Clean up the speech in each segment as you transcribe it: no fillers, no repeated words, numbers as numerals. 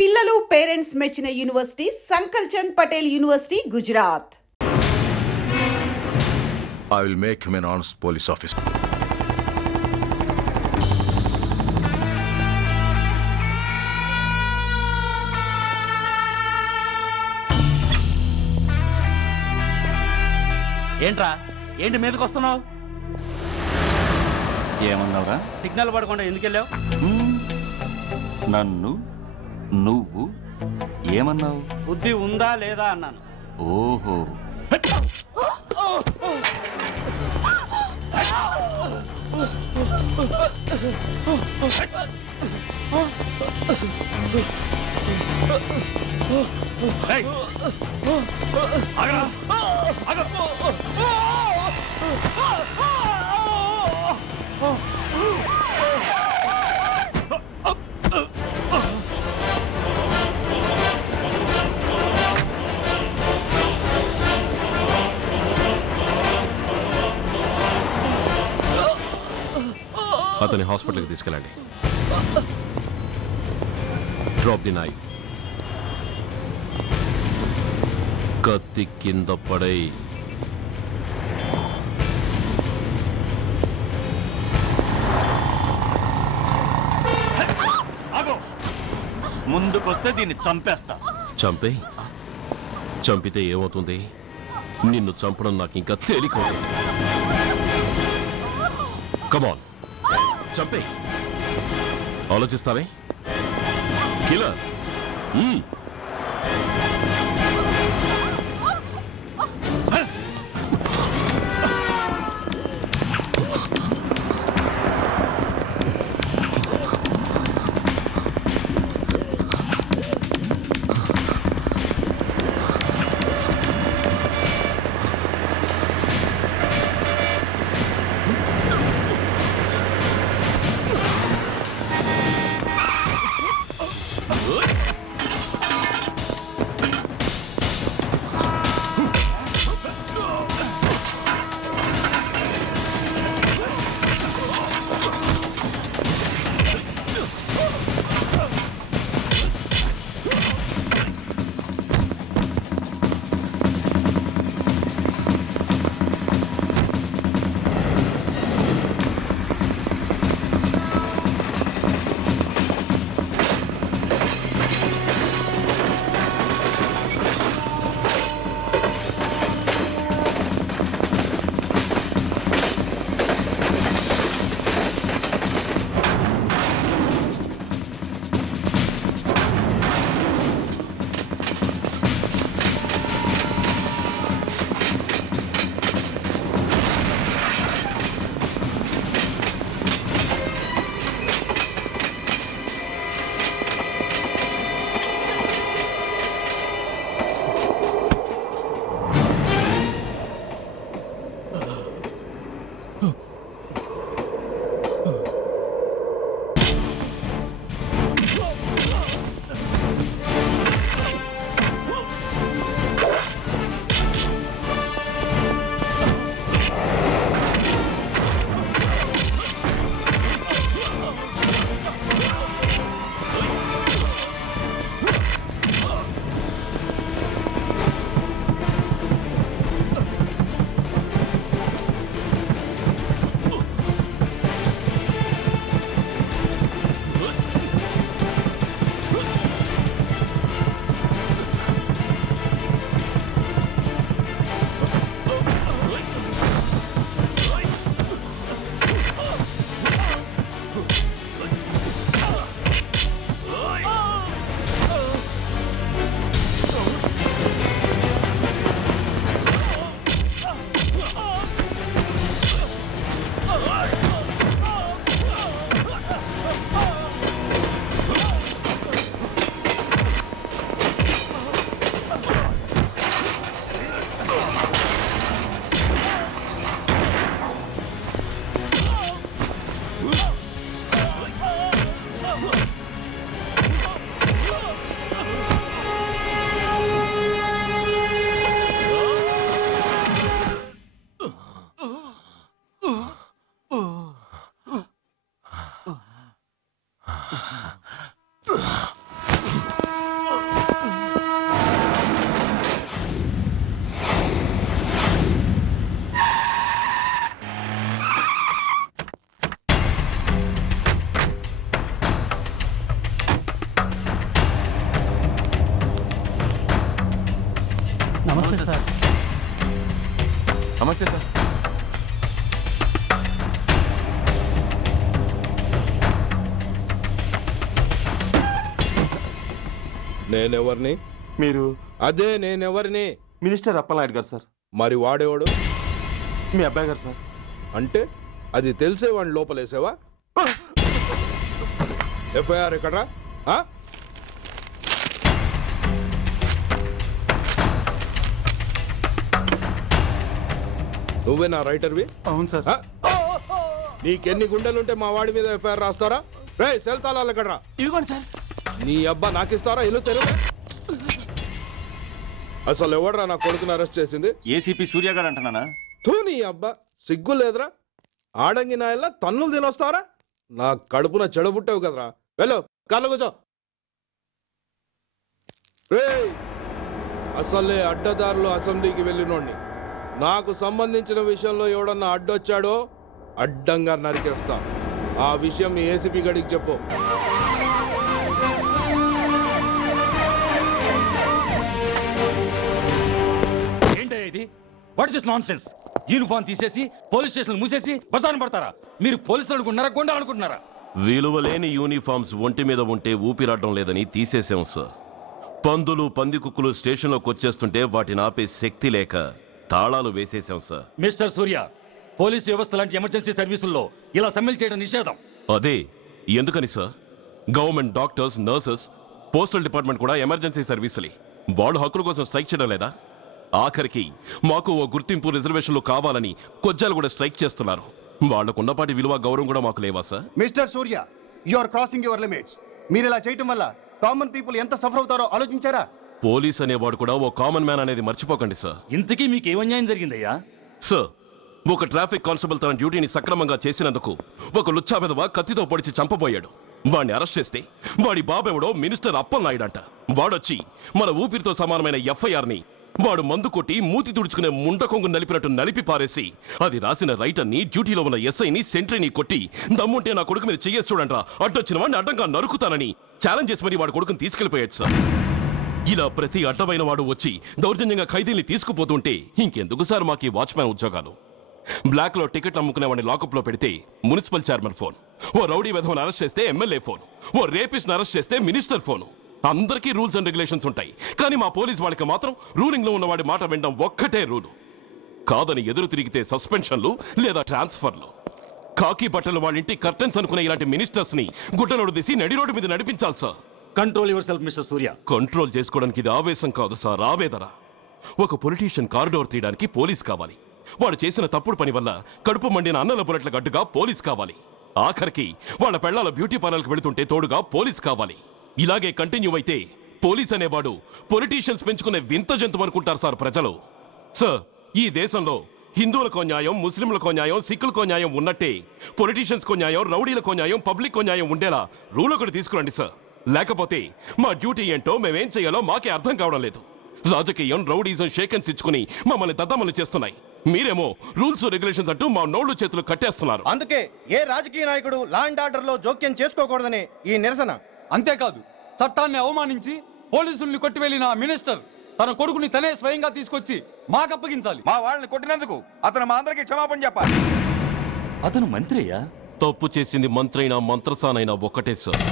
పిల్లలు పేరెంట్స్ మెచ్చిన university Sankalchand Patel university Gujarat. I will make him an honest police officer. ఏంట్రా ఏంటి మీదకి వస్తున్నావు? ఏమన్నావురా? సిగ్నల్ పడకుండా ఎందుకు వెళ్ళావు? నన్ను నువ్వు ఏమన్నావు? బుద్ధి ఉందా లేదా అన్నాను. ఓహో, అతని హాస్పిటల్కి తీసుకెళ్ళండి. Drop the knife. కత్తి కింద పడై. ముందుకొస్తే దీన్ని చంపేస్తా. చంపే. చంపితే ఏమవుతుంది? నిన్ను చంపడం నాకు ఇంకా తేలికవుతుంది. కమాన్, చంపే. ఆలోచిస్తావే కిల్లర్? నమస్తే సార్. నమస్తే సార్. నేనెవరిని? మీరు అదే నేనెవరిని? మినిస్టర్ అప్పలనాయుడు గారు సార్. మరి వాడేవాడు? మీ అబ్బాయి గారు సార్. అంటే అది తెలిసే వాడిని లోపలేసావా? ఎఫ్ఐఆర్ ఎక్కడ్రా? ఆ? నువ్వే నా రైటర్వి? అవును సార్. ఆ? నీకెన్ని గుండెలుంటే మా వాడి మీద ఎఫ్ఐఆర్ రాస్తారా? రే సెల్ తాళాలు ఎక్కడ్రా? ఇదిగోండి సార్. నీ అబ్బా నాకిస్తారా? ఇల్లు తెరువు. అసలు ఎవడ్రా నా కొడుకుని అరెస్ట్ చేసింది? ఏసీపీ సూర్య గారు అంటున్నానా? తూ నీ అబ్బా సిగ్గు లేదురా? ఆడంగి నాయల్లా తన్నులు తినొస్తారా? నా కడుపున చెడబుట్టావు కదరా. వెళ్ళు కార్లో కూర్చో. రేయ్ అసలే అడ్డదారులు అసెంబ్లీకి వెళ్ళినోడిని. నాకు సంబంధించిన విషయంలో ఎవడన్నా అడ్డొచ్చాడో అడ్డంగా నరికేస్తా. ఆ విషయం మీ ఏసీపీ గడికి చెప్పు. ఏంటయ్యా ఇది? What is non sense? Uniform తీసేసి పోలీస్ స్టేషన్ మూసేసి బజారు పడతారా? మీరు పోలీసులు అనుకుంటున్నారా, గుండా అనుకుంటున్నారా? విలువలేని యూనిఫామ్స్ ఒంటి మీద ఉంటే ఊపిరాడడం లేదని తీసేసాం సార్. పందులు పందికుక్కులు స్టేషన్లోకి వచ్చేస్తుంటే వాటిని ఆపే శక్తి లేక తాళాలు వేసేసాం సార్. మిస్టర్ సూర్య, పోలీస్ వ్యవస్థ లాంటి ఎమర్జెన్సీ సర్వీసుల్లో ఇలా సమ్మెలు చేయడం నిషేధం. అదే ఎందుకని sir? Government doctors, nurses, postal department కూడా ఎమర్జెన్సీ సర్వీసులే. వాళ్ళు హక్కుల కోసం స్ట్రైక్ చేయడం లేదా? ఆఖరికి మాకు ఓ గుర్తింపు రిజర్వేషన్లు కావాలని కొజ్జాలు కూడా స్ట్రైక్ చేస్తున్నారు. వాళ్లకున్నపాటి విలువ గౌరవం కూడా మాకు లేవా sir? Mister Surya, you are crossing your limits. మీరు ఇలా చేయటం వల్ల కామన్ పీపుల్ ఎంత సఫర్ అవుతారో ఆలోచించారా? పోలీస్ అనేవాడు కూడా ఓ కామన్ మ్యాన్ అనేది మర్చిపోకండి సార్. ఇంతకీ మీకు ఏం అన్యాయం జరిగిందయ్యా? సార్, ఒక ట్రాఫిక్ కానిస్టేబుల్ తన డ్యూటీని సక్రమంగా చేసినందుకు ఒక లుచ్చా విధవ కత్తితో పొడిచి చంపబోయాడు. వాడిని అరెస్ట్ చేస్తే వాడి బాబెవడో మినిస్టర్ అప్పలనాయుడు అంట. వాడొచ్చి మన ఊపిరితో సమానమైన ఎఫ్ఐఆర్ని వాడు మందు కొట్టి మూతి తుడుచుకునే ముండకొంగు నలిపినట్టు నలిపి పారేసి అది రాసిన రైటర్ని, డ్యూటీలో ఉన్న ఎస్ఐని, సెంట్రీని కొట్టి దమ్ముంటే నా కొడుకు మీద చెయ్యేసి చూడంట్రా, అడ్డొచ్చిన వాడిని అడ్డంగా నరుకుతానని ఛాలెంజ్ చేసి మరి వాడు కొడుకుని తీసుకెళ్లిపోయాడు సార్. ఇలా ప్రతి అడ్డమైన వాడు వచ్చి దౌర్జన్యంగా ఖైదీల్ని తీసుకుపోతుంటే ఇంకెందుకు సార్ మాకు ఈ వాచ్మ్యాన్ ఉద్యోగాలు? బ్లాక్ లో టికెట్ అమ్ముకునే వాడిని లాకప్ లో పెడితే మున్సిపల్ చైర్మన్ ఫోన్, ఓ రౌడీ విధవను అరెస్ట్ చేస్తే ఎమ్మెల్యే ఫోన్, ఓ రేపిస్ట్ అరెస్ట్ చేస్తే మినిస్టర్ ఫోన్. అందరికీ రూల్స్ అండ్ రెగ్యులేషన్స్ ఉంటాయి, కానీ మా పోలీస్ వాళ్ళకి మాత్రం రూలింగ్ లో ఉన్నవాడి మాట వినడం ఒక్కటే రూలు. కాదని ఎదురు తిరిగితే సస్పెన్షన్లు లేదా ట్రాన్స్ఫర్లు. కాకి బట్టలు వాళ్ళ ఇంటి కర్టెన్స్ అనుకునే ఇలాంటి మినిస్టర్స్ ని గుడ్డనోడు తీసి నడి రోడ్డు మీద నడిపించాలి sir. Control your self mister Surya. Control చేసుకోవడానికి ఇది ఆవేశం కాదు సార్, ఆవేదన. ఒక పొలిటీషియన్ కారిడోర్ తీయడానికి పోలీస్ కావాలి. వాడు చేసిన తప్పుడు పని వల్ల కడుపు మండిన అన్నల బుల్లెట్ల గడ్డుగా పోలీస్ కావాలి. ఆఖరికి వాళ్ళ పెళ్లాల బ్యూటీ పార్లర్కి వెళుతుంటే తోడుగా పోలీస్ కావాలి. ఇలాగే కంటిన్యూ అయితే పోలీస్ అనేవాడు పొలిటీషియన్స్ పెంచుకునే వింత జంతువు అనుకుంటారు సార్ ప్రజలు. సార్, ఈ దేశంలో హిందువులకో న్యాయం, ముస్లింలకో న్యాయం, సిక్కులకో న్యాయం ఉన్నట్టే పొలిటీషియన్స్కో న్యాయం, రౌడీలకో న్యాయం, పబ్లిక్కో న్యాయం ఉండేలా రూల్ ఒకటి తీసుకురండి సార్. లేకపోతే మా డ్యూటీ ఏంటో మేమేం చేయాలో మాకే అర్థం కావడం లేదు. రాజకీయం, రౌడీజం షేకెన్స్ ఇచ్చుకుని మమ్మల్ని దద్దమలు చేస్తున్నాయి. మీరేమో రూల్స్ రెగ్యులేషన్స్ అంటూ మా నోళ్లు చేతులు కట్టేస్తున్నారు. అందుకే ఏ రాజకీయ నాయకుడు లా అండ్ ఆర్డర్ లో జోక్యం చేసుకోకూడదని ఈ నిరసన. అంతేకాదు, చట్టాన్ని అవమానించి పోలీసుల్ని కొట్టివెళ్లిన మినిస్టర్ తన కొడుకుని తనే స్వయంగా తీసుకొచ్చి మాకు అప్పగించాలి. మా వాళ్ళని కొట్టినందుకు అతను మా అందరికి క్షమాపణ చెప్పాలి. అతను మంత్రి అయ్యా. తప్పు చేసింది మంత్రైనా మంత్రసానైనా ఒక్కటే సార్.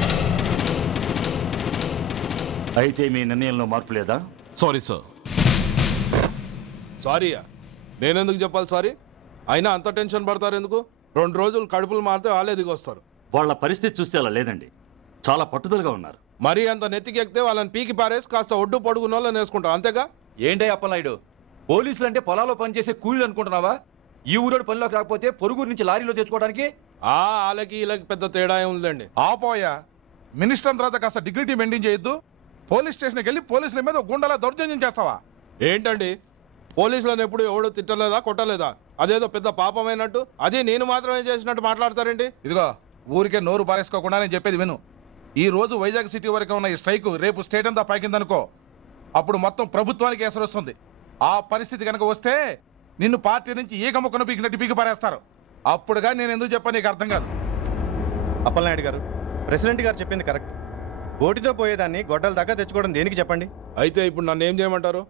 అయితే మీ నిర్ణయంలో మార్పు లేదా? Sorry sir. సారీయా? నేనెందుకు చెప్పాలి సారీ? అయినా అంత టెన్షన్ పడతారు ఎందుకు? 2 రోజులు కడుపులు మారితే వాళ్ళే దిగొస్తారు. వాళ్ళ పరిస్థితి చూస్తే అలా లేదండి, చాలా పట్టుదలగా ఉన్నారు. మరీ అంత నెత్తికెక్కితే వాళ్ళని పీకి పారేసి కాస్త ఒడ్డు పొడుగున్న వాళ్ళని వేసుకుంటాం, అంతేగా? ఏంటే అప్పలనాయుడు, పోలీసులు అంటే పొలాల్లో పనిచేసే కూలీలు అనుకుంటున్నావా? ఈ ఊరోడు పనిలోకి రాకపోతే పొరుగురు నుంచి లారీలో తెచ్చుకోవడానికి వాళ్ళకి వీళ్ళకి పెద్ద తేడా ఉందండి. ఆపోయా, మినిస్టర్ తర్వాత కాస్త డిగ్నిటీ మెయింటైన్ చేయొద్దు. పోలీస్ స్టేషన్కి వెళ్ళి పోలీసుల మీద గుండెలా దౌర్జన్యం చేస్తావా? ఏంటండి, పోలీసులను ఎప్పుడు ఎవడు తిట్టలేదా, కొట్టలేదా? అదేదో పెద్ద పాపమైనట్టు అది నేను మాత్రమే చేసినట్టు మాట్లాడతారండి. ఇదిగో, ఊరికే నోరు పారేసుకోకుండా నేను చెప్పేది విను. ఈ రోజు వైజాగ్ సిటీ వరకు ఉన్న ఈ స్ట్రైక్ రేపు స్టేట్ అంతా పైకిందనుకో, అప్పుడు మొత్తం ప్రభుత్వానికి ఎసరు వస్తుంది. ఆ పరిస్థితి కనుక వస్తే నిన్ను పార్టీ నుంచి ఈగ ముక్కను పీకినట్టు పీకి పారేస్తారు. అప్పుడుగా నేను ఎందుకు చెప్పా నీకు అర్థం కాదు. అప్పలనాయుడు గారు, ప్రెసిడెంట్ గారు చెప్పింది కరెక్ట్. ఓటితో పోయేదాన్ని గొడ్డల దాకా తెచ్చుకోవడం దేనికి చెప్పండి? అయితే ఇప్పుడు నన్ను ఏం చేయమంటారు?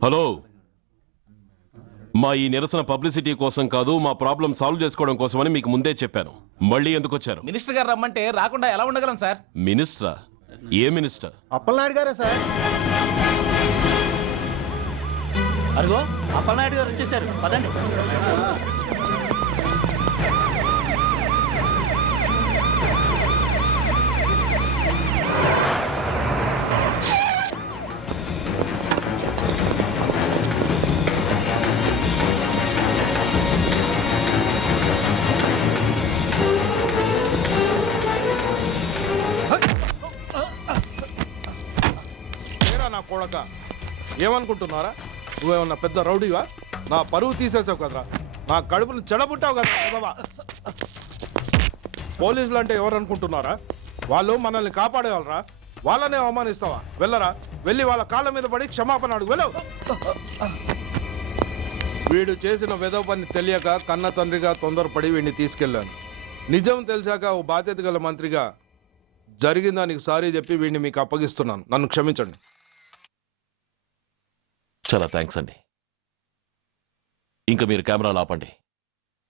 హలో, మా ఈ నిరసన పబ్లిసిటీ కోసం కాదు, మా ప్రాబ్లం సాల్వ్ చేసుకోవడం కోసమని మీకు ముందే చెప్పాను. మళ్ళీ ఎందుకు వచ్చారు? మినిస్టర్ గారు రమ్మంటే రాకుండా ఎలా ఉండగలం సార్? మినిస్టరా? ఏ మినిస్టర్? అప్పలనాయుడు గారే సార్. అదిగో అప్పలనాయుడు గారు వచ్చేసారు, పదండి. నా కొడక ఏమనుకుంటున్నారా? నువ్వేమన్నా పెద్ద రౌడీవా? నా పరువు తీసేసావు కదరా, నా కడుపును చెడబుట్టావు కదా. పోలీసులు అంటే ఎవరు అనుకుంటున్నారా? వాళ్ళు మనల్ని కాపాడేవాళ్ళరా, వాళ్ళనే అవమానిస్తావా? వెళ్ళరా, వెళ్ళి వాళ్ళ కాళ్ళ మీద పడి క్షమాపణ అడుగు, వెళ్ళవు. వీడు చేసిన వెధవ పని తెలియక కన్న తండ్రిగా తొందరపడి వీడిని తీసుకెళ్లాను. నిజం తెలిసాక ఓ బాధ్యత గల మంత్రిగా జరిగిన దానికి సారీ చెప్పి వీడిని మీకు అప్పగిస్తున్నాను. నన్ను క్షమించండి. చాలా థ్యాంక్స్ అండి. ఇంకా మీరు కెమెరాలు ఆపండి.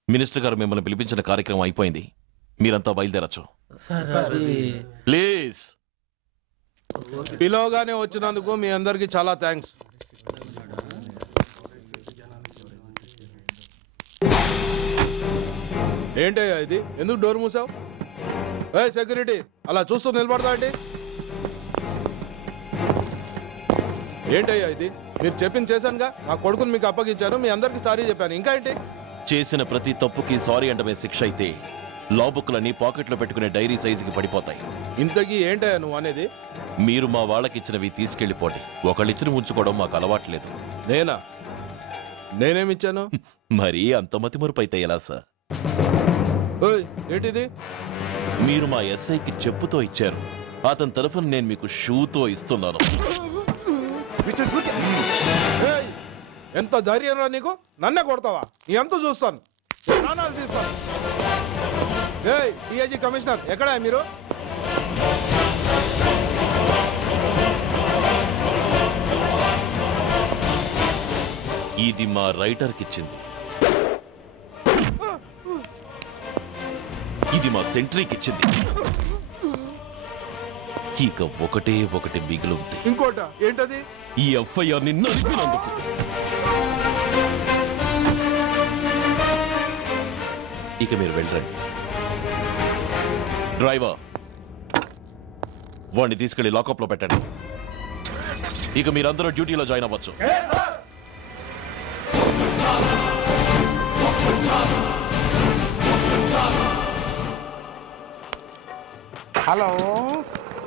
మినిస్టర్ గారు మిమ్మల్ని పిలిపించిన కార్యక్రమం అయిపోయింది, మీరంతా బయలుదేరచ్చు. ప్లీజ్. పిలవగానే వచ్చినందుకు మీ అందరికీ చాలా థ్యాంక్స్. ఏంటయ్యా ఇది? ఎందుకు డోర్ మూసావు? ఏ సెక్యూరిటీ, అలా చూస్తూ నిలబడతా అండి. ఏంటయ్యా ఇది? మీరు చెప్పింది చేశానుగా, నా కొడుకుని మీకు అప్పగించాను, మీ అందరికీ సారీ చెప్పాను, ఇంకా ఏంటి? చేసిన ప్రతి తప్పుకి సారీ అంటమే శిక్ష అయితే లా బుక్లన్నీ పాకెట్లో పెట్టుకునే డైరీ సైజుకి పడిపోతాయి. ఇంతకీ ఏంటయ్యా నువ్వు అనేది? మీరు మా వాళ్ళకిచ్చినవి తీసుకెళ్లిపోండి. ఒకళ్ళిచ్చిన ఉంచుకోవడం మాకు అలవాట్లేదు. నేనేమిచ్చాను? మరీ అంత మతిమరుపు అయితే ఎలా సార్? ఏంటిది? మీరు మా ఎస్ఐకి చెప్పుతో ఇచ్చారు, అతని తరఫున నేను మీకు షూతో ఇస్తున్నాను. ఎంత ధైర్యం రా నీకు? నన్నే కొడతావా? నీ ఎంత చూస్తాను, ప్రాణాలు తీస్తాను. డిఐజీ కమిషనర్ ఎక్కడా మీరు? ఇది మా రైటర్కి ఇచ్చింది, ఇది మా సెంట్రీకి ఇచ్చింది. ఇక ఒకటి మిగిలింది. ఇంకోట ఏంటది? ఈ ఎఫ్ఐఆర్ ని నలిపినందుకు. ఇక మీరు వెళ్ళండి. డ్రైవర్, వాడిని తీసుకెళ్లి లాకప్ లో పెట్టండి. ఇక మీరందరూ డ్యూటీలో జాయిన్ అవ్వచ్చు. Hello,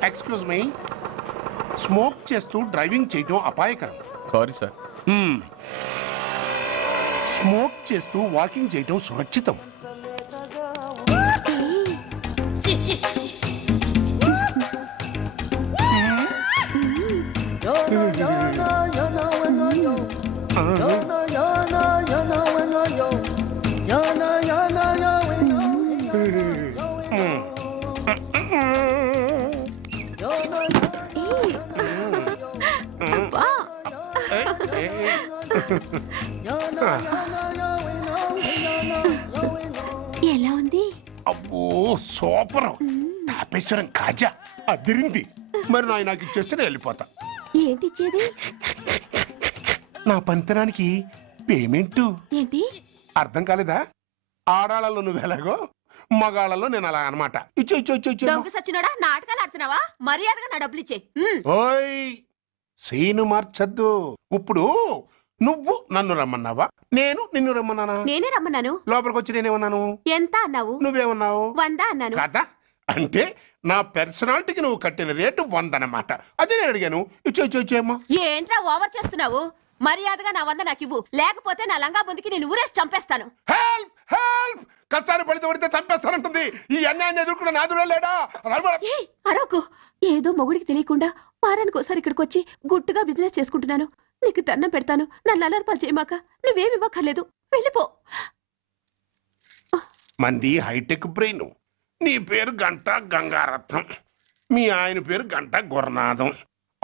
excuse me. స్మోక్ చేస్తూ డ్రైవింగ్ చేయటం అపాయకరం. Sorry sir. స్మోక్ చేస్తూ వాకింగ్ చేయటం సురక్షితం. ఎలా ఉంది? అబ్బో సూపర్. తాపేశ్వరం కాజా అదిరింది. మరి నాకు ఇచ్చేస్తే నేను వెళ్ళిపోతా. ఏంటి ఇచ్చేది? నా పంతనానికి పేమెంట్. ఏంటి అర్థం కాలేదా? ఆడాళ్ళలో నువ్వు ఎలాగో, మగాళ్ళలో నేను అలా అనమాట. దొంగ సచ్చినోడా, నాటకాలు ఆడుతున్నావా? మర్యాదగా నా డబ్బులు ఇచ్చే. ఓయ్ సీను మార్చద్దు. ఇప్పుడు నువ్వు నన్ను రమ్మన్నావా, నేను నిన్ను రమ్మన్నానా? నేనే రమ్మన్నాను. లోపలికి వచ్చి నేనేమన్నాను? ఎంత అన్నావు? నువ్వేమన్నావు? 100 అన్నాను. కదా, అంటే నా పర్సనాలిటీకి నువ్వు కట్టిన రేటు 100 అన్నమాట. అదే నేను అడిగాను. ఇచ్చేమ్మా. ఏంట్రా ఓవర్ చేస్తున్నావు? మర్యాదగా నా 100 నాకు ఇవ్వు, లేకపోతే నా లంగా బొందికి నేను ఊరేసి చంపేస్తాను. Help help. కష్టాన్ని పడితే చంపేస్తానంటుంది. ఈ అన్యాయాన్ని ఎదుర్కొన్న నాదుడే లేడా? అరవకు. ఏదో మొగుడికి తెలియకుండా వారానికి ఒకసారి ఇక్కడికి వచ్చి గుట్టుగా బిజినెస్ చేసుకుంటున్నాను. నీకు దండం పెడతాను, నన్ను అలర్పాలు చేయమాక. నువ్వేమి ఇవ్వక్కర్లేదు, వెళ్ళిపో. మంది హైటెక్ బ్రెయిన్. నీ పేరు గంట గంగారత్నం, మీ ఆయన పేరు గంట గురనాథం.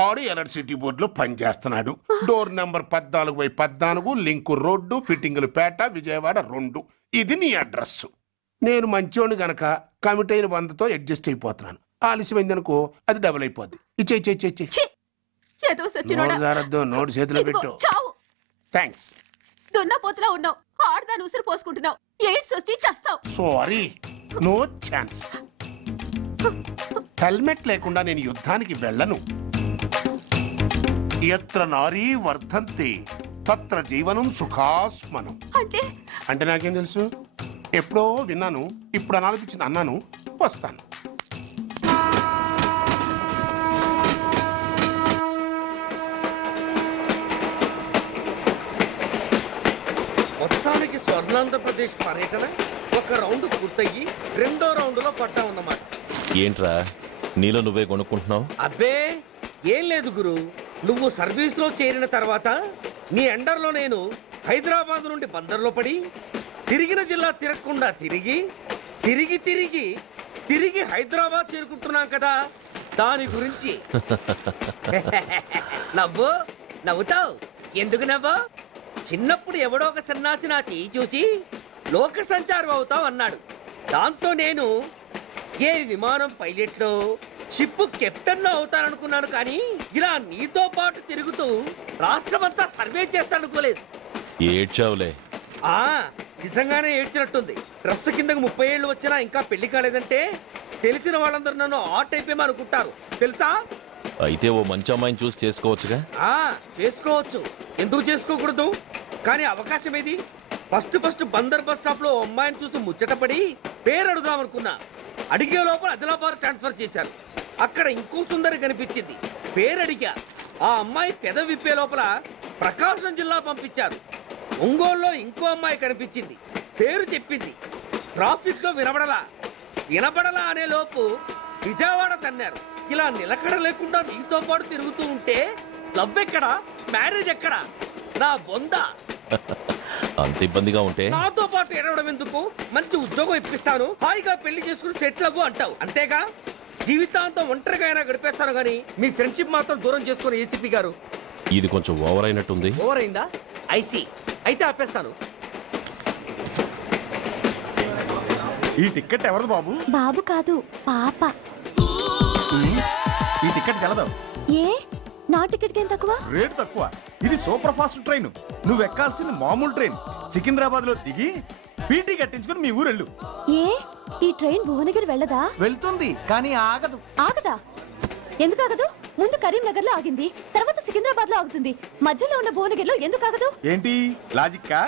ఆడు ఎలక్ట్రిసిటీ బోర్డులో పనిచేస్తున్నాడు. డోర్ నెంబర్ 14/14, లింకు రోడ్డు, ఫిట్టింగులు పేట, విజయవాడ 2. ఇది నీ అడ్రస్. నేను మంచోని గనక కమిట్ అయిన 100తో అడ్జస్ట్ అయిపోతున్నాను. ఆలస్యమైందనుకో అది డబుల్ అయిపోద్ది. ఇచ్చే నోటు చేతిలో పెట్టు. థ్యాంక్స్. దున్నపోతులా ఉన్నావు, ఆడదాని ఉసురు పోసుకుంటున్నావు, ఎయిడ్స్ వచ్చి చస్తావు. Sorry, no chance. హెల్మెట్ లేకుండా నేను యుద్ధానికి వెళ్ళను. ఎత్ర నారీ వర్ధంతి తత్ర జీవనం సుఖాస్మనం. అంటే నాకేం తెలుసు? ఎప్పుడో విన్నాను, ఇప్పుడు అనాలనిపించింది అన్నాను. వస్తాను. మొత్తానికి స్వర్ణాంధ్రప్రదేశ్ పర్యటన ఒక రౌండ్ పూర్తయ్యి 2వ రౌండ్లో పడ్డా ఉన్నమాట. ఏంట్రా నీలో నువ్వే కొనుక్కుంటున్నావు? అబ్బే ఏం లేదు గురు, నువ్వు సర్వీస్ లో చేరిన తర్వాత నీ అండర్లో నేను హైదరాబాద్ నుండి బందర్లో పడి తిరిగిన జిల్లా తిరగకుండా తిరిగి తిరిగి తిరిగి తిరిగి హైదరాబాద్ చేరుకుంటున్నాం కదా, దాని గురించి. నవ్వుతావు ఎందుకు నవ్వు? చిన్నప్పుడు ఎవడో ఒక సన్నాసి నా చేయి చూసి లోక సంచారం అవుతావు అన్నాడు. దాంతో నేను ఏ విమానం పైలట్లో షిప్ కెప్టెన్ లో అవుతాననుకున్నాను, కానీ ఇలా నీతో పాటు తిరుగుతూ రాష్ట్రమంతా సర్వే చేస్తాననుకోలేదు. ఏడ్చావులే. నిజంగానే ఏడ్చినట్టుంది. డ్రెస్ కిందకు 30 ఏళ్ళు వచ్చినా ఇంకా పెళ్లి కాలేదంటే తెలిసిన వాళ్ళందరూ నన్ను ఆట్ అయిపోయి అనుకుంటారు తెలుసా? అయితే ఓ మంచి అమ్మాయిని చూసి చేసుకోవచ్చుగా. చేసుకోవచ్చు, ఎందుకు చేసుకోకూడదు? కానీ అవకాశం ఏది? ఫస్ట్ బందర్ బస్ స్టాప్ లో అమ్మాయిని చూసి ముచ్చటపడి పేరు అడుగుదామనుకున్నా. అడిగే లోపల ఆదిలాబాద్ ట్రాన్స్ఫర్ చేశారు. అక్కడ ఇంకో సుందరి కనిపించింది, పేరు అడిగా. ఆ అమ్మాయి పెద విప్పే లోపల ప్రకాశం జిల్లా పంపించారు. ఒంగోలులో ఇంకో అమ్మాయి కనిపించింది, పేరు చెప్పింది. ట్రాఫిక్ లో వినబడలా అనే లోపు విజయవాడ తన్నారు. ఇలా నిలకడ లేకుండా నీతో పాటు తిరుగుతూ ఉంటే లవ్ ఎక్కడా, మ్యారేజ్ ఎక్కడా? నా బొంద. అంత ఇబ్బందిగా ఉంటే నాతో పాటు ఎడవడం ఎందుకు? మంచి ఉద్యోగం ఇప్పిస్తాను, హాయిగా పెళ్లి చేసుకుని సెటిల్ అవ్వు అంటావు అంతేగా? జీవితాంతం ఒంటరిగా అయినా గడిపేస్తాను, కానీ మీ ఫ్రెండ్షిప్ మాత్రం దూరం చేసుకుని ఏసీపీ గారు. ఇది కొంచెం ఓవర్ అయినట్టుంది. ఓవర్ అయిందా? ఐసీ, అయితే ఆపేస్తాను. ఈ టికెట్ ఎవరిది బాబు? బాబు కాదు, పాప. ఈ టికెట్ కలదు. ఏ నా టికెట్ ఏం తక్కువ? రేటు తక్కువ. ఇది సూపర్ ఫాస్ట్ ట్రైన్. నువ్వు ఎక్కాల్సింది మామూలు ట్రైన్. సికింద్రాబాద్ లో దిగి పీటీ కట్టించుకుని మీ ఊరెళ్ళు. ఏ ఈ ట్రైన్ భువనగిరి వెళ్ళదా? వెళ్తుంది, కానీ ఆగదు. ఆగదా? ఎందుకు ఆగదు? ముందు కరీంనగర్ లో ఆగింది, తర్వాత సికింద్రాబాద్ లో ఆగుతుంది. మధ్యలో ఉన్న భువనగిరిలో ఎందుకు ఆగదు? ఏంటి లాజిక్కా?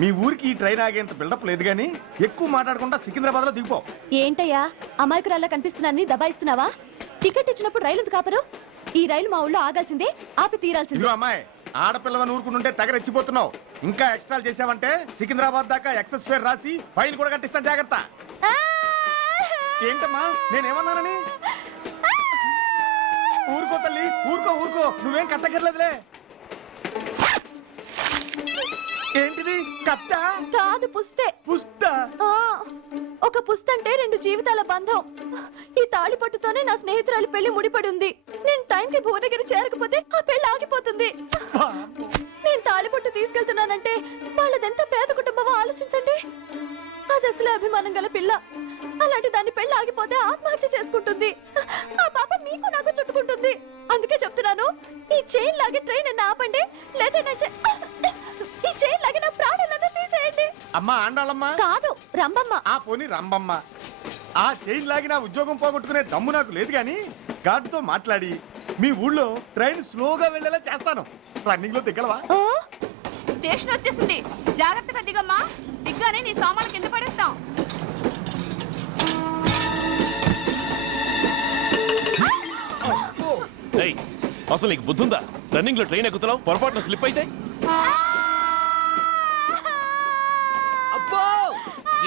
మీ ఊరికి ఈ ట్రైన్ ఆగేంత బిల్డప్ లేదు, గానీ ఎక్కువ మాట్లాడకుండా సికింద్రాబాద్ లో దిగిపో. ఏంటయ్యా అమాయకురాల్లా కనిపిస్తున్నాన్ని దబాయిస్తున్నావా? టికెట్ ఇచ్చినప్పుడు రైలు ఎందుకు ఆపరు? ఈ రైలు మా ఊళ్ళో ఆగాల్సిందే, ఆపి తీరాల్సిందే. అమ్మాయి, ఆడపిల్లవని ఊరుకుంటుంటే తెగరెచ్చిపోతున్నావు. ఇంకా ఎక్స్ట్రా చేసావంటే సికింద్రాబాద్ దాకా ఎక్సెస్ ఫేర్ రాసి ఫైన్ కూడా కట్టిస్తాను, జాగ్రత్త. ఏంటమ్మా నేనేమన్నానని? ఊరుకో తల్లి, ఊరుకో, నువ్వేం కట్టకర్లేదులే. ఏంటిది? కట్ట కాదు, పుస్తే. పుస్తా? ఒక పుస్తంటే 2 జీవితాల బంధం. ఈ తాళి పట్టుతోనే నా స్నేహితురాలు పెళ్లి ముడిపడి ఉంది. నేను టైంకి భువనగిరి చేరకపోతే ఆ పెళ్లి ఆగిపోతుంది. నేను తాళిపట్టు తీసుకెళ్తున్నానంటే వాళ్ళదెంత పేద కుటుంబమో ఆలోచించండి. అది అసలు అభిమానం గల పిల్ల. అలాంటి దాన్ని పెళ్లి ఆగిపోతే ఆత్మహత్య చేసుకుంటుంది. ఆ పాప మీకు నాకు చుట్టుకుంటుంది. అందుకే చెప్తున్నాను, ఈ చైన్ లాగి ట్రైన్ అన్న ఆపండి, లేదా ఈ చైన్ లాగి నా ప్రాణాలను తీసేయండి. అమ్మా ఆండాళ్ళమ్మా కాదు, రంబమ్మ. పోనీ రంబమ్మ. ఆ చైన్ లాగి నా ఉద్యోగం పోగొట్టుకునే దమ్ము నాకు లేదు, గాని గార్డుతో మాట్లాడి మీ ఊళ్ళో ట్రైన్ స్లోగా వెళ్ళేలా చేస్తాను. రన్నింగ్ లో దిగలవా? స్టేషన్ వచ్చేసింది, జాగ్రత్తగా దిగమ్మా. దిగ్గానే నీ సామాన్లు కింద పడేస్తాం. అసలు నీకు బుద్ధుందా? రన్నింగ్ లో ట్రైన్ ఎక్కుతున్నావు, పొరపాటున స్లిప్ అయితే? అబ్బో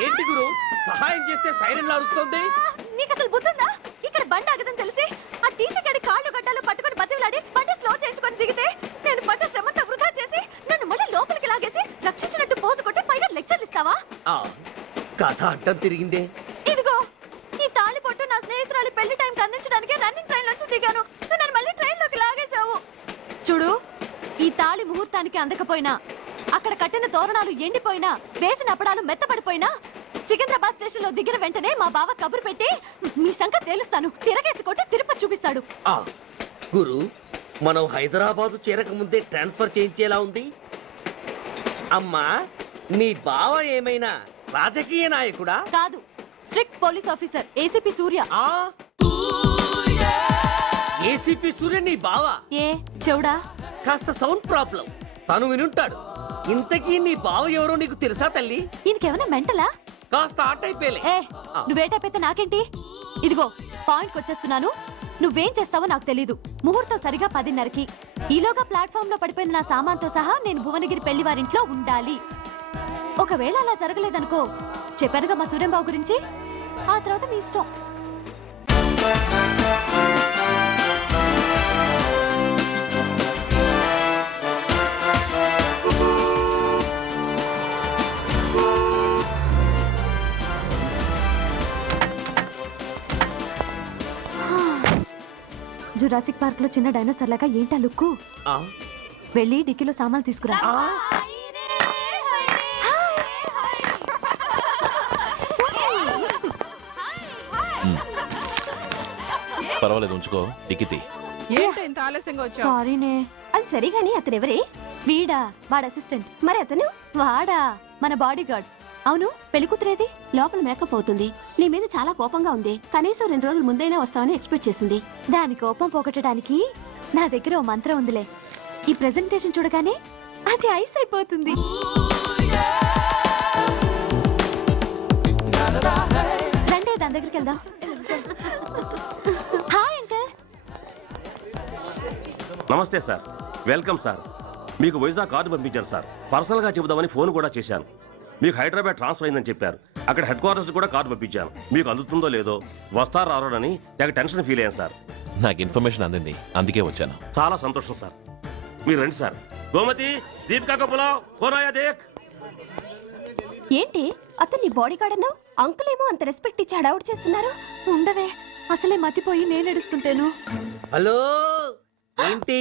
ఏంటి గురు, సహాయం చేస్తే సైరన్ లారుస్తుంది. నీకు అసలు బుద్ధుందా? ఇక్కడ బండి ఆగదని తెలిసి ఆ టీసీ గడి కాళ్ళు గడ్డాలు పట్టుకొని బతిలాడి బండి స్లో చేయించుకొని దిగితే నేను పడ్డ శ్రమంతా వృధా చేసి నన్ను మళ్ళీ లోపలికి లాగేసి రక్షించినట్టు పోజు కొట్టి పైన లెక్చర్లు ఇస్తావా? కథ అడ్డం తిరిగిందే. ఇదిగో ఈ తాళి పొట్టు నా స్నేహితురాలి పెళ్లి టైంకి అందించడానికి రన్నింగ్ ట్రైన్ నుంచి దిగాను. నన్ను మళ్ళీ ట్రైన్ లోకి లాగేశావు. అందకపోయినా, అక్కడ కట్టిన తోరణాలు ఎండిపోయినా, వేసిన అప్పడాలు మెత్తపడిపోయినా, సికింద్రాబాద్ స్టేషన్ లో దిగిన వెంటనే మా బావ కబురు పెట్టి మీ సంగతి తేలుస్తాను, తిరగేసి కొట్టి తిరుపతి చూపిస్తాడు. గురు, మనం హైదరాబాద్ చేరక ముందే ట్రాన్స్ఫర్ చేయించేలా ఉంది. అమ్మా, నీ బావ ఏమైనా రాజకీయ నాయకుడా? కాదు, స్ట్రిక్ట్ పోలీస్ ఆఫీసర్, ఏసీపీ సూర్య. ఏసీపీ సూర్య నీ బావ? ఏ చెవుడా? కాస్త సౌండ్ ప్రాబ్లం, తను వినుంటాడు. ఇంతకీ నీ బావ ఎవరో నీకు తెలుసా తల్లి? ఈయనకేమైనా మెంటలా? కాస్త ఆ టైపేలే. నువ్వే టైప్ అయితే నాకేంటి? ఇదిగో పాయింట్కి వచ్చేస్తున్నాను. నువ్వేం చేస్తావో నాకు తెలీదు. ముహూర్తం సరిగా 10:30కి. ఈలోగా ప్లాట్ఫామ్ లో పడిపోయిన నా సామాన్తో సహా నేను భువనగిరి పెళ్లి వారింట్లో ఉండాలి. ఒకవేళ అలా జరగలేదనుకో, చెప్పానుగా మా సూర్యంబాబు గురించి, ఆ తర్వాత మీ ఇష్టం. జురాసిక్ పార్క్ లో చిన్న డైనోసార్ లాగా ఏంటా లుక్కు? వెళ్ళి డిక్కీలో సామాన్లు తీసుకురా. పర్వాలేదు, ఉంచుకో. డిక్కితి. సారీనే. అది సరిగాని అతనెవరే? వీడా, వాడ అసిస్టెంట్. మరి అతను? వాడా, మన బాడీ గార్డ్. అవును, పెళ్లికూతురేది? లోపల మేకప్ అవుతుంది. నీ మీద చాలా కోపంగా ఉంది. కనీసం 2 రోజుల ముందైనా వస్తావని ఎక్స్పెక్ట్ చేసింది. దాని కోపం పోగొట్టడానికి నా దగ్గర ఓ మంత్రం ఉందిలే. ఈ ప్రెజెంటేషన్ చూడగానే అది ఐస్ అయిపోతుంది. రండి, దాని దగ్గరికి వెళ్దాం. Hi uncle. నమస్తే సార్, వెల్కమ్ సార్. మీకు వైజాగ్ కార్డు పంపించారు సార్. పర్సనల్ గా చెబుదామని ఫోన్ కూడా చేశాను. మీకు హైదరాబాద్ ట్రాన్స్ఫర్ అయిందని చెప్పారు. అక్కడ హెడ్ క్వార్టర్స్ కూడా కార్డు పంపించాను. మీకు అందుతుందో లేదో, వస్తారో రారోనని తెగ టెన్షన్ ఫీల్ అయ్యాను సార్. నాకు ఇన్ఫర్మేషన్ అందింది, అందుకే వచ్చాను. చాలా సంతోషం సార్. మీరు రండి సార్. గోమతి, దీపికా కపులావ్, కోరాయా దేక్. ఏంటి అతన్ని బాడీ గార్డ్ అన్నావు? అంకుల్ ఏమో అంత రెస్పెక్ట్ ఇచ్చి హడావుడు చేస్తున్నారు. ఉండవే, అసలే మతిపోయి నేను ఎడుస్తుంటాను. హలో, ఏంటి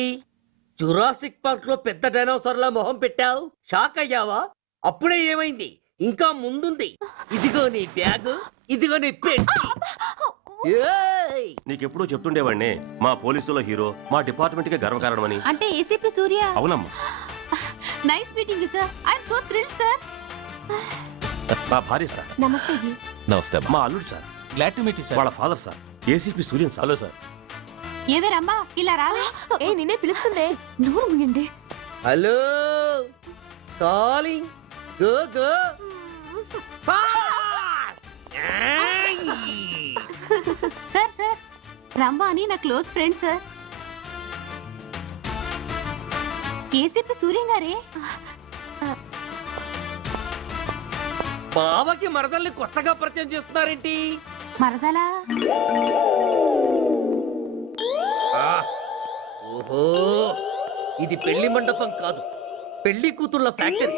జురాసిక్ పార్క్ లో పెద్ద డైనోసార్ లా మొహం పెట్టావు? షాక్ అయ్యావా? అప్పుడే ఏమైంది? ఇంకా ముందుంది. ఇదిగో నీ బ్యాగ్, ఇదిగో నీ పెట్టి. నీకెప్పుడు చెప్తుండేవాడిని, మా పోలీసులో హీరో, మా డిపార్ట్మెంట్ కి గర్వకారణమని. అంటే ఏసీపీ సూర్య? అవునమ్మా. Nice meeting you sir. I am so thrilled sir. మా భార్య సార్. నమస్తే జీ. నమస్తే. మా అల్లుడు sir. Glad to meet you sir. వాళ్ళ father sir, ACP Suryan sir. Hello sir. ఏవే రమ్మా, ఇలా రావే. ఏ నిన్నే పిలుస్తుందే. నోరు మూయండి. Hello, calling. Go go. Sir sir, రమ్మ అని నా close friend sir. ACP Suryam గారే. బావకి మరదల్ని కొత్తగా పరిచయం చేస్తున్నారేంటి? మరదలా? ఓహో, ఇది పెళ్లి మండపం కాదు, పెళ్లి కూతుళ్ళ ఫ్యాక్టరీ.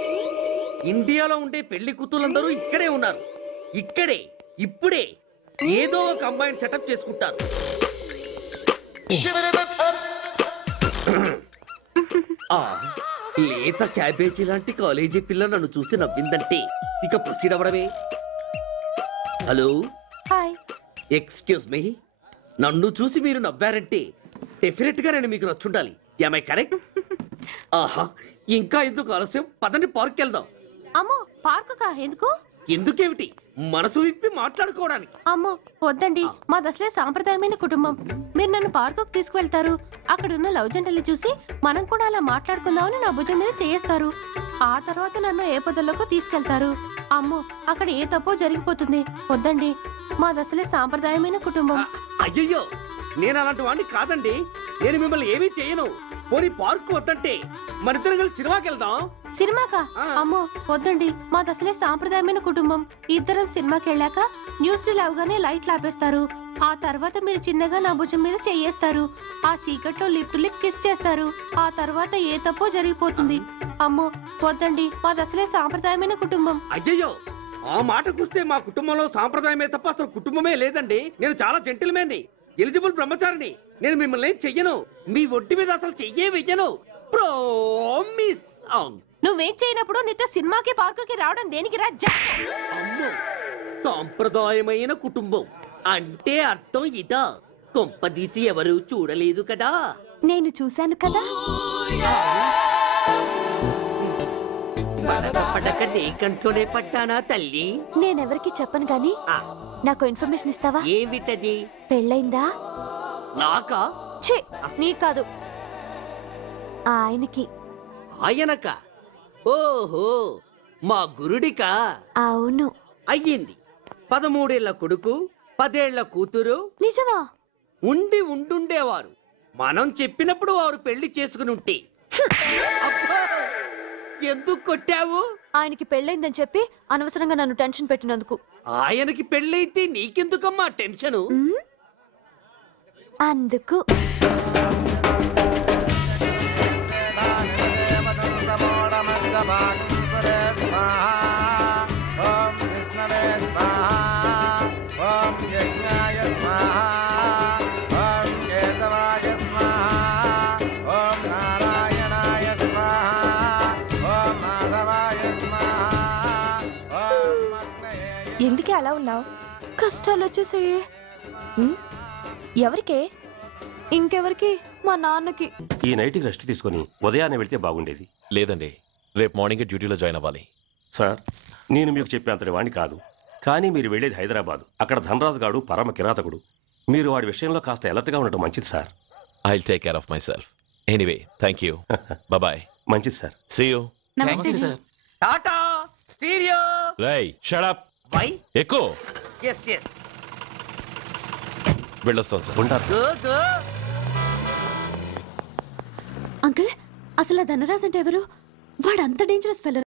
ఇండియాలో ఉండే పెళ్లి కూతుళ్ళందరూ ఇక్కడే ఉన్నారు. ఇక్కడే ఇప్పుడే ఏదో ఒక అమ్మాయిని సెటప్ చేసుకుంటారు. లేత క్యాబేజీ లాంటి కాలేజీ పిల్ల నన్ను చూసి నవ్విందంటే ఇక ప్రొసీడ్ అవ్వడమే. Hello, hi. Excuse me. నన్ను చూసి మీరు నవ్వారంటే డెఫినెట్ గా నేను మీకు నచ్చుండాలి. Am I correct? ఆహా, ఇంకా ఎందుకు ఆలస్యం? పదండి, పార్క్ వెళ్దాం. అమ్మో, పార్కు కా? ఎందుకు? ఎందుకేమిటి, మనసు విప్పి మాట్లాడుకోవడానికి. అమ్మో వద్దండి, మాది అసలే సాంప్రదాయమైన కుటుంబం. మీరు నన్ను పార్కుకు తీసుకువెళ్తారు, అక్కడున్న లవ్ జంటలు చూసి మనం కూడా అలా మాట్లాడుకుందామని నా భుజం మీద చేస్తారు. ఆ తర్వాత నన్ను ఏ పొదల్లోకి తీసుకెళ్తారు. అమ్మో, అక్కడ ఏ తప్పో జరిగిపోతుంది. వద్దండి, మాది అసలే సాంప్రదాయమైన కుటుంబం. అయ్యయ్యో, నేను అలాంటి వాడిని కాదండి. నేను మిమ్మల్ని ఏమీ చేయను. పోనీ పార్క్ వద్దంటే మరిద్దరం కలిసి సినిమాకి వెళ్దాం. సినిమాకా? అమ్మో వద్దండి, మాది అసలే సాంప్రదాయమైన కుటుంబం. ఇద్దరం సినిమాకి వెళ్ళాక న్యూస్ అవగానే లైట్లు ఆపేస్తారు. ఆ తర్వాత మీరు చిన్నగా నా భుజం మీద చెయ్యేస్తారు. ఆ చీకట్లో లిప్ టు లిప్ కిస్ చేస్తారు. ఆ తర్వాత ఏ తప్పో జరిగిపోతుంది. అమ్మో వద్దండి, మాది అసలే సాంప్రదాయమైన కుటుంబం. అయ్యయ్యో, ఆ మాటకొస్తే మా కుటుంబంలో సాంప్రదాయమే తప్ప అసలు కుటుంబమే లేదండి. నేను చాలా జెంటిల్మెన్ని, ఎలిజిబుల్ బ్రహ్మచారిని. నేను మిమ్మల్ని ఏం చెయ్యను. మీ ఒంటి మీద అసలు చెయ్యే వెయ్యను. ప్రామిస్. నువ్వేం చేయనప్పుడు నీతో సినిమాకి పార్కుకి రావడం దేనికి రా? అమ్మో, సాంప్రదాయమైన కుటుంబం అంటే అర్థం ఇదా? కొంపదీసి ఎవరు చూడలేదు కదా? నేను చూశాను కదా. పడక నీ కంట్లోనే పడ్డానా తల్లి? నేనెవరికి చెప్పను గాని నాకు ఇన్ఫర్మేషన్ ఇస్తావా? ఏమిటది? పెళ్ళైందా? నాకా? ఛీ, నీ కాదు, ఆయనకి. ఆయనక? ఓహో, మా గురుడికా? అవును. అయ్యింది. 13 ఏళ్ల కొడుకు, 10 ఏళ్ల కూతురు. నిజమా? ఉండుండేవారు. మనం చెప్పినప్పుడు వారు పెళ్లి చేసుకుని ఉంటే. అబ్బా, ఎందుకు కొట్టావు? ఆయనకి పెళ్ళైందని చెప్పి అనవసరంగా నన్ను టెన్షన్ పెట్టినందుకు. ఆయనకి పెళ్ళైతే నీకెందుకమ్మా టెన్షను? అందుకు. ఎందుకే అలా ఉన్నావు? కష్టాలు వచ్చేసాయి. ఎవరికే? ఇంకెవరికి? మా నాన్నకి. ఈ నైట్కి రెస్ట్ తీసుకొని ఉదయాన్నే వెళ్తే బాగుండేది. లేదండి, రేపు మార్నింగ్ డ్యూటీలో జాయిన్ అవ్వాలి. సార్, నేను మీకు చెప్పేంతటి వాణ్ణి కాదు, కానీ మీరు వెళ్ళేది హైదరాబాద్. అక్కడ ధనరాజు గాడు పరమ కిరాతకుడు. మీరు వాడి విషయంలో కాస్త అలర్ట్గా ఉండటం మంచిది sir. I will take care of myself. Anyway, thank you. Bye. మంచిది సార్. See you. టాటా స్టీరియో. రై, షట్ అప్. వై? ఎక్కువ. Yes yes. వెళ్ళొస్తాను సార్. Go go. అంకుల్, అసలు ఆ ధనరాజ్ అంటే ఎవరు? వాడు అంత డేంజరస్ ఫెలో.